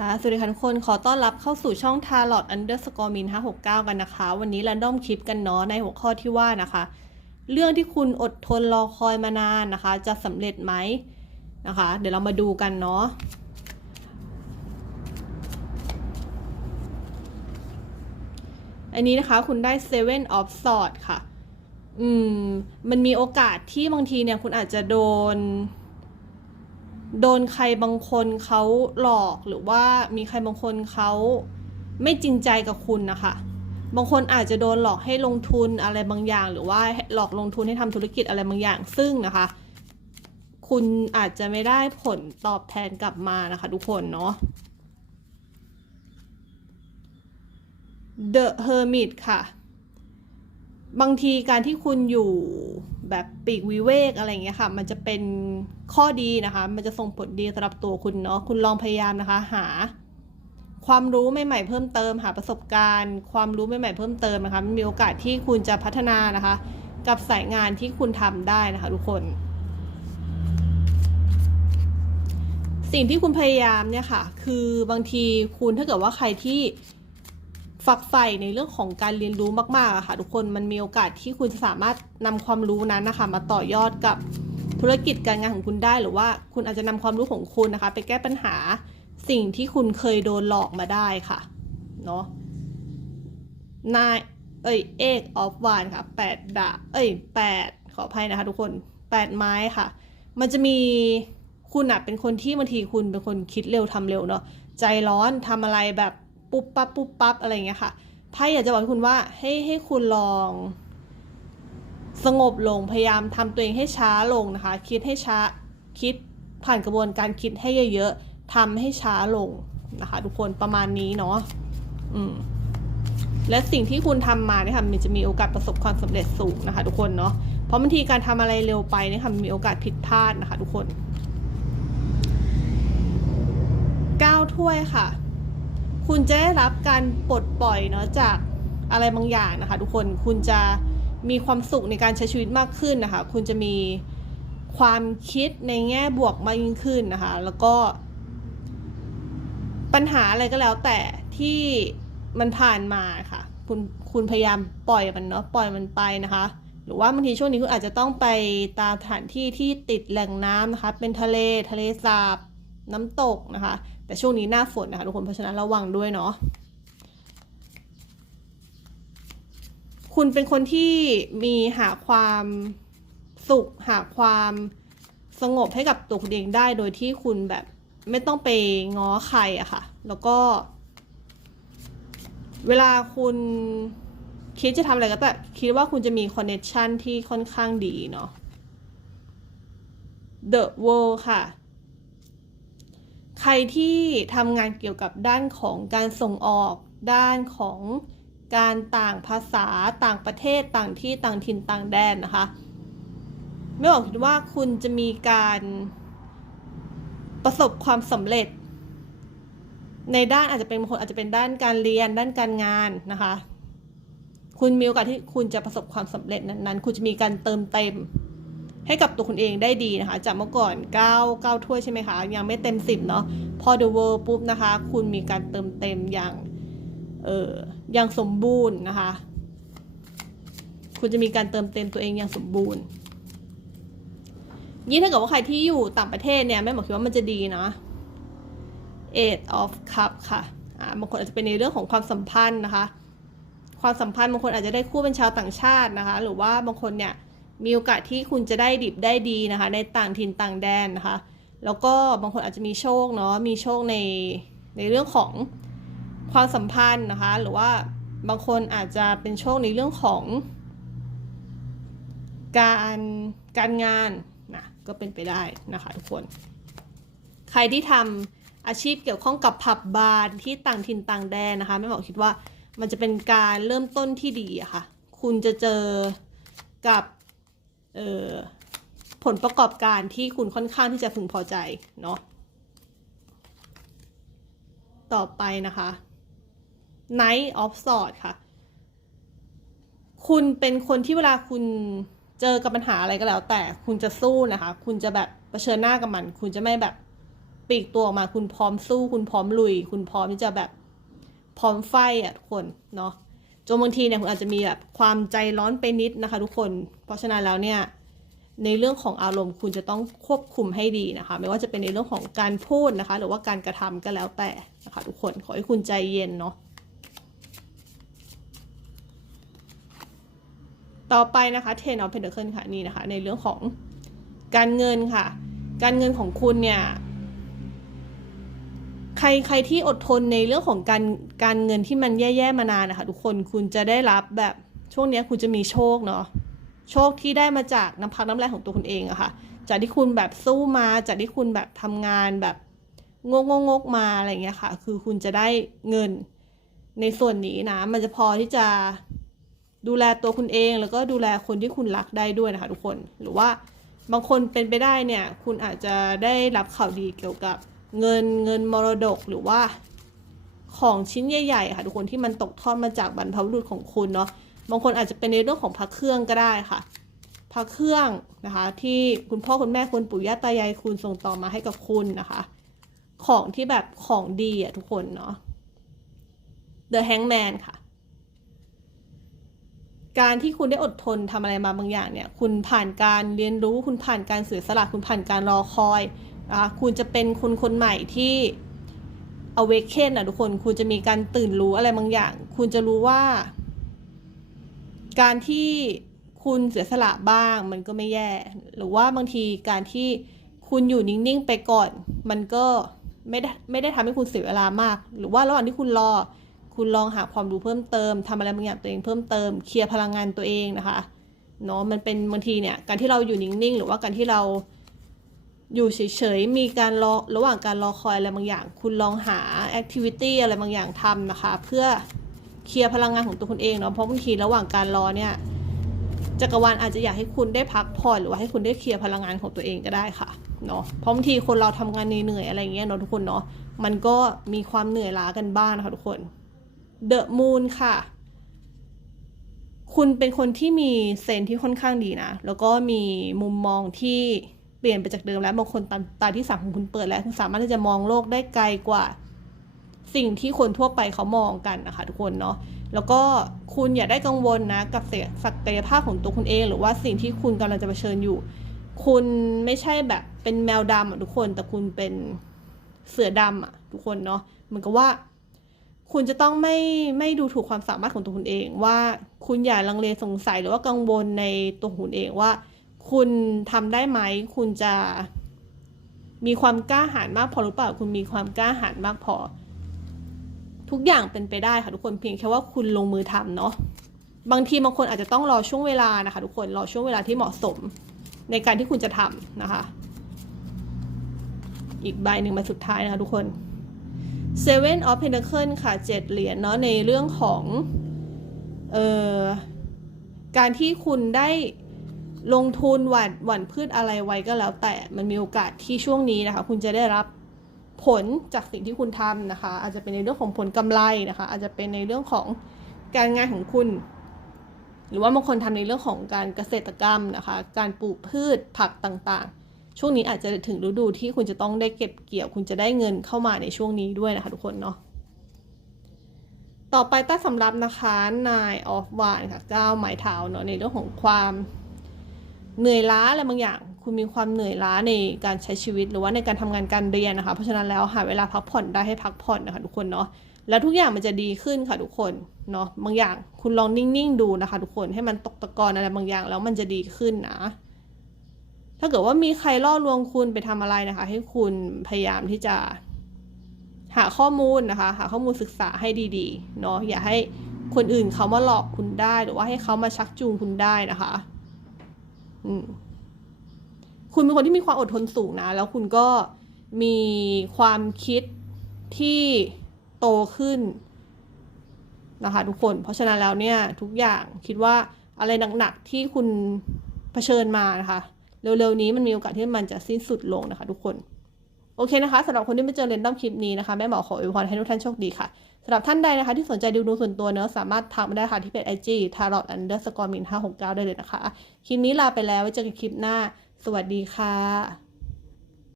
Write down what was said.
ค่ะสวัสดีค่ะทุกคนขอต้อนรับเข้าสู่ช่อง Tarot Underscore Min 569 กันนะคะ วันนี้ Random คลิปกันเนาะในหัวข้อที่ว่านะคะ เรื่องที่คุณอดทนรอคอยมานานนะคะ จะสำเร็จไหมนะคะ เดี๋ยวเรามาดูกันเนาะอันนี้นะคะคุณได้ Seven of Swords ค่ะ อืม มันมีโอกาสที่บางทีเนี่ยคุณอาจจะโดน โดนใครบางคนเขาหลอกหรือว่ามีใครบางคนเขาไม่จริงใจกับคุณนะคะ บางคนอาจจะโดนหลอกให้ลงทุนอะไรบางอย่าง หรือว่าหลอกลงทุนให้ทำธุรกิจอะไรบางอย่าง ซึ่งนะคะ คุณอาจจะไม่ได้ผลตอบแทนกลับมานะคะ ทุกคนเนาะ The Hermit ค่ะ บางทีการที่คุณอยู่ แบบปีกวิเวกอะไรอย่างเงี้ยค่ะ มันจะเป็นข้อดีนะคะ มันจะส่งผลดีสำหรับตัวคุณเนาะ คุณลองพยายามนะคะ หา ความรู้ใหม่ๆเพิ่มเติม หาประสบการณ์ ความรู้ใหม่ๆเพิ่มเติมนะคะ มันมีโอกาสที่คุณจะพัฒนานะคะ กับสายงานที่คุณทำได้นะคะ ทุกคน สิ่งที่คุณพยายามเนี่ยค่ะ คือบางทีคุณถ้าเกิดว่าใครที่ ฝักใฝ่ในเรื่องของการเรียนรู้มากๆอะค่ะ ทุกคนมันมีโอกาสที่คุณจะสามารถนำความรู้นั้นนะคะ มาต่อยอดกับธุรกิจการงานของคุณได้หรือว่าคุณอาจจะนำความรู้ของคุณนะคะ ไปแก้ปัญหาสิ่งที่คุณเคยโดนหลอกมาได้ค่ะเนาะนายเอ้ยเอกออฟวานค่ะแปดดาเอ้ยแปดขออภัยนะคะทุกคนแปดไม้ค่ะ มันจะมีคุณอะเป็นคนที่บางทีคุณเป็นคนคิดเร็วทำเร็วเนาะใจร้อนทำอะไรแบบ ปุ๊บปั๊บปุ๊บปั๊บอะไรเงี้ยค่ะไพ่อยากจะบอกคุณว่าให้ให้คุณลองสงบลงพยายามทำตัวเองให้ช้าลงนะคะ คิดให้ช้าคิดผ่านกระบวนการคิดให้เยอะๆทำให้ช้าลงนะคะ ทุกคนประมาณนี้เนาะอืมและสิ่งที่คุณทำมาเนี่ยค่ะมันจะมีโอกาสประสบความสำเร็จสูงนะคะ ทุกคนเนาะเพราะบางทีการทำอะไรเร็วไปเนี่ยค่ะมีโอกาสผิดพลาดนะคะ ทุกคนเก้าถ้วยค่ะ คุณจะได้รับการปลดปล่อยเนาะจากอะไรบางอย่างนะคะ ทุกคนคุณจะมีความสุขในการใช้ชีวิตมากขึ้นนะคะ คุณจะมีความคิดในแง่บวกมากยิ่งขึ้นนะคะ แล้วก็ ปัญหาอะไรก็แล้วแต่ที่มันผ่านมาค่ะ คุณคุณพยายามปล่อยมันเนาะปล่อยมันไปนะคะ หรือว่าบางทีช่วงนี้คุณอาจจะต้องไปตามสถานที่ที่ติดแหล่งน้ำนะคะ เป็นทะเลทะเลสาบ น้ำตกนะคะ แต่ช่วงนี้หน้าฝนนะคะทุกคนเพราะฉะนั้นระวังด้วยเนาะคุณเป็นคนที่มีหาความสุขหาความสงบให้กับตัวคุณเองได้โดยที่คุณแบบไม่ต้องไปง้อใครอะค่ะ แล้วก็ เวลาคุณคิดจะทำอะไรก็แต่คิดว่าคุณจะมีคอนเน t ชันที่ค่อนข้างดีเนาะ The World ค่ะ ใครที่ทำงานเกี่ยวกับด้านของการส่งออก ด้านของการต่างภาษาต่างประเทศต่างที่ต่างถิ่นต่างแดนนะคะไม่บอกคิดว่าคุณจะมีการประสบความสำเร็จ ในด้านอาจจะเป็นบางคนอาจจะเป็นด้านการเรียนด้านการงานนะคะ คุณมีโอกาสที่คุณจะประสบความสำเร็จนั้นๆ คุณจะมีการเติมเต็ม ให้กับตัวคุณเองได้ดีนะคะ จากเมื่อก่อน 9 9ถ้วยใช่ไหมคะ ยังไม่เต็ม 10 เนาะพอ The World ปุ๊บนะคะ คุณมีการเติมเต็มอย่างเอออย่างสมบูรณ์นะคะ คุณจะมีการเติมเต็มตัวเองอย่างสมบูรณ์ยิ่งถ้าเกิดว่าใครที่อยู่ต่างประเทศเนี่ยแม่บอกคิดว่ามันจะดีนะ Eight of Cup ค่ะอ่าบางคนอาจจะเป็นในเรื่องของความสัมพันธ์นะคะ ความสัมพันธ์บางคนอาจจะได้คู่เป็นชาวต่างชาตินะคะ หรือว่าบางคนเนี่ย มีโอกาสที่คุณจะได้ดิบได้ดีนะคะ ในต่างถิ่นต่างแดนนะคะ แล้วก็บางคนอาจจะมีโชคเนาะมีโชคในในเรื่องของความสัมพันธ์นะคะ หรือว่าบางคนอาจจะเป็นโชคในเรื่องของ การการงานนะก็เป็นไปได้นะคะทุกคน ใครที่ทำอาชีพเกี่ยวข้องกับผับบาร์ที่ต่างถิ่นต่างแดนนะคะไม่บอกคิดว่ามันจะเป็นการเริ่มต้นที่ดีอะค่ะ คุณจะเจอกับ ผลประกอบการที่คุณค่อนข้างที่จะพึงพอใจเนาะต่อไปนะคะ Knight of Swords ค่ะ คุณเป็นคนที่เวลาคุณเจอกับปัญหาอะไรก็แล้ว แต่คุณจะสู้นะคะ คุณจะแบบเผชิญหน้ากับมัน คุณจะไม่แบบปีกตัวออกมา คุณพร้อมสู้ คุณพร้อมลุย คุณพร้อมที่จะแบบพร้อมไฟอะทุกคนเนาะ จนบางทีเนี่ยคุณอาจจะมีแบบความใจร้อนไปนิดนะคะทุกคน เพราะฉะนั้นแล้วเนี่ยในเรื่องของอารมณ์คุณจะต้องควบคุมให้ดีนะคะ ไม่ว่าจะเป็นในเรื่องของการพูดนะคะ หรือว่าการกระทำก็แล้วแต่นะคะทุกคนขอให้คุณใจเย็นเนาะต่อไปนะคะ Ten of Pentacles ค่ะนี่นะคะ ในเรื่องของการเงินค่ะ การเงินของคุณเนี่ย รใครที่อดทนในเรื่องของการการเงินที่มันแย่ๆมานานนะคะทุกคนคุณจะได้รับแบบช่วงนี้คุณจะมีโชคเนาะโชคที่ได้มาจากน้ำพักน้ำแรงของตัวคุณเองอะค่ะ จากที่คุณแบบสู้มาจากที่คุณแบบทำงานแบบงงกงกมาอะไรเงี้ยค่ะ คือคุณจะได้เงินในส่วนนี้นะ มันจะพอที่จะดูแลตัวคุณเองแล้วก็ดูแลคนที่คุณรักได้ด้วยนะคะทุกคน หรือว่าบางคนเป็นไปได้เนี่ย คุณอาจจะได้รับข่าวดีเกี่ยวกับ เงินเงินมรดกหรือว่า ของชิ้นใหญ่ๆค่ะทุกคนที่มันตกทอดมาจากบรรพบุรุษของคุณเนาะบางคนอาจจะเป็นในเรื่องของพระเครื่องก็ได้ค่ะพระเครื่องนะคะที่คุณพ่อคุณแม่คุณปู่ย่าตายายคุณส่งต่อมาให้กับคุณนะคะ ของที่แบบของดีอะทุกคนเนาะ The Hangman ค่ะ การที่คุณได้อดทนทำอะไรมาบางอย่างเนี่ย คุณผ่านการเรียนรู้คุณผ่านการเสียสละคุณผ่านการรอคอย นะคะคุณจะเป็นคนคนใหม่ที่ awaken อะทุกคนคุณจะมีการตื่นรู้อะไรบางอย่าง คุณจะรู้ว่า การที่คุณเสียสละบ้างมันก็ไม่แย่ หรือว่าบางทีการที่คุณอยู่นิ่งๆไปก่อน มันก็ไม่ได้ไม่ได้ทำให้คุณเสียเวลามาก หรือว่าระหว่างที่คุณรอ คุณลองหาความรู้เพิ่มเติมทำอะไรบางอย่างตัวเองเพิ่มเติมเคลียร์พลังงานตัวเองนะคะเนาะมันเป็นบางทีเนี่ยการที่เราอยู่นิ่งๆ หรือว่าการที่เรา อยู่เฉยๆ มีการรอระหว่างการรอคอยอะไรบางอย่าง คุณลองหาแอคทิวิตี้อะไรบางอย่างทำนะคะ เพื่อเคลียร์พลังงานของตัวคุณเองเนาะ เพราะบางทีระหว่างการรอเนี่ยจักรวาลอาจจะอยากให้คุณได้พักผ่อนหรือว่าให้คุณได้เคลียร์พลังงานของตัวเองก็ได้ค่ะเนาะเพราะบางทีคนเราทำงานเหนื่อยๆอะไรเงี้ยเนาะทุกคนเนาะมันก็มีความเหนื่อยล้ากันบ้างนะคะทุกคนเดอะมูนค่ะ คุณเป็นคนที่มีเซนที่ค่อนข้างดีนะ แล้วก็มีมุมมองที่ ปลี่ยนไปจากเดิมแล้วบางคนตาตาที่สามของคุณเปิดแล้วคุณสามารถที่จะมองโลกได้ไกลกว่า สิ่งที่คนทั่วไปเขามองกันนะคะทุกคนเนาะแล้วก็คุณอย่าได้กังวลนะกับศักยภาพของตัวคุณเอง หรือว่าสิ่งที่คุณกำลังจะเผชิญอยู่ คุณไม่ใช่แบบเป็นแมวดำอะทุกคนแต่คุณเป็นเสือดำอะทุกคนเนาะเหมือนกับว่า คุณจะต้องไม่ไม่ดูถูกความสามารถของตัวคุณเอง ว่าคุณอย่าลังเลสงสัยหรือว่ากังวลในตัวคุณเองว่า คุณทำได้ไหม คุณจะมีความกล้าหาญมากพอหรือเปล่า คุณมีความกล้าหาญมากพอ ทุกอย่างเป็นไปได้ค่ะทุกคนเพียงแค่ว่าคุณลงมือทำเนาะ บางทีบางคนอาจจะต้องรอช่วงเวลานะคะ ทุกคน รอช่วงเวลาที่เหมาะสม ในการที่คุณจะทำนะคะ อีกใบหนึ่งใบสุดท้ายนะคะทุกคน Seven of Pentacles ค่ะเจ็ดเหรียญเนาะในเรื่องของ เอ่อ การที่คุณได้ ลงทุนหว่านหว่านพืชอะไรไว้ก็แล้ว แต่มันมีโอกาสที่ช่วงนี้นะคะ คุณจะได้รับผลจากสิ่งที่คุณทำนะคะ อาจจะเป็นในเรื่องของผลกำไรนะคะ อาจจะเป็นในเรื่องของการงานของคุณ หรือว่าบางคนทำในเรื่องของการเกษตรกรรมนะคะ การปลูกพืชผักต่างๆ ช่วงนี้อาจจะถึงฤดูที่คุณจะต้องได้เก็บเกี่ยว คุณจะได้เงินเข้ามาในช่วงนี้ด้วยนะคะ ทุกคนเนาะต่อไปใต้สำรับนะคะนายออฟวานค่ะเก้าไม้เท้าเนาะในเรื่องของความ เหนื่อยล้าอะไรบางอย่าง คุณมีความเหนื่อยล้าในการใช้ชีวิตหรือว่าในการทำงานการเรียนนะคะ เพราะฉะนั้นแล้วหาเวลาพักผ่อนได้ให้พักผ่อนนะคะทุกคนเนาะแล้วทุกอย่างมันจะดีขึ้นค่ะทุกคนเนาะบางอย่างคุณลองนิ่งๆดูนะคะ ทุกคนให้มันตกตะกอนอะไรบางอย่างแล้วมันจะดีขึ้นนะถ้าเกิดว่ามีใครล่อลวงคุณไปทำอะไรนะคะ ให้คุณพยายามที่จะหาข้อมูลนะคะ หาข้อมูลศึกษาให้ดีๆเนาะอย่าให้คนอื่นเขามาหลอกคุณได้ หรือว่าให้เขามาชักจูงคุณได้นะคะ อืมคุณเป็นคนที่มีความอดทนสูงนะ แล้วคุณก็มีความคิดที่โตขึ้นนะคะทุกคน เพราะฉะนั้นแล้วเนี่ยทุกอย่างคิดว่าอะไรหนักๆที่คุณเผชิญมานะคะ เร็วๆนี้มันมีโอกาสที่มันจะสิ้นสุดลงนะคะทุกคน โอเคนะคะสำหรับคนที่ไม่เจอเรนดอมคลิปนี้นะคะแม่หมอขออวยพรให้ทุกท่านโชคดีค่ะสำหรับท่านใดนะคะ ที่สนใจดูดวงส่วนตัวเนอะสามารถทักมาได้ค่ะที่เพจไอจีทารอตอันเดอร์สกอร์มินห้าหกเก้าได้เลยนะคะ คลิปนี้ลาไปแล้วไว้เจอกันคลิปหน้า สวัสดีค่ะ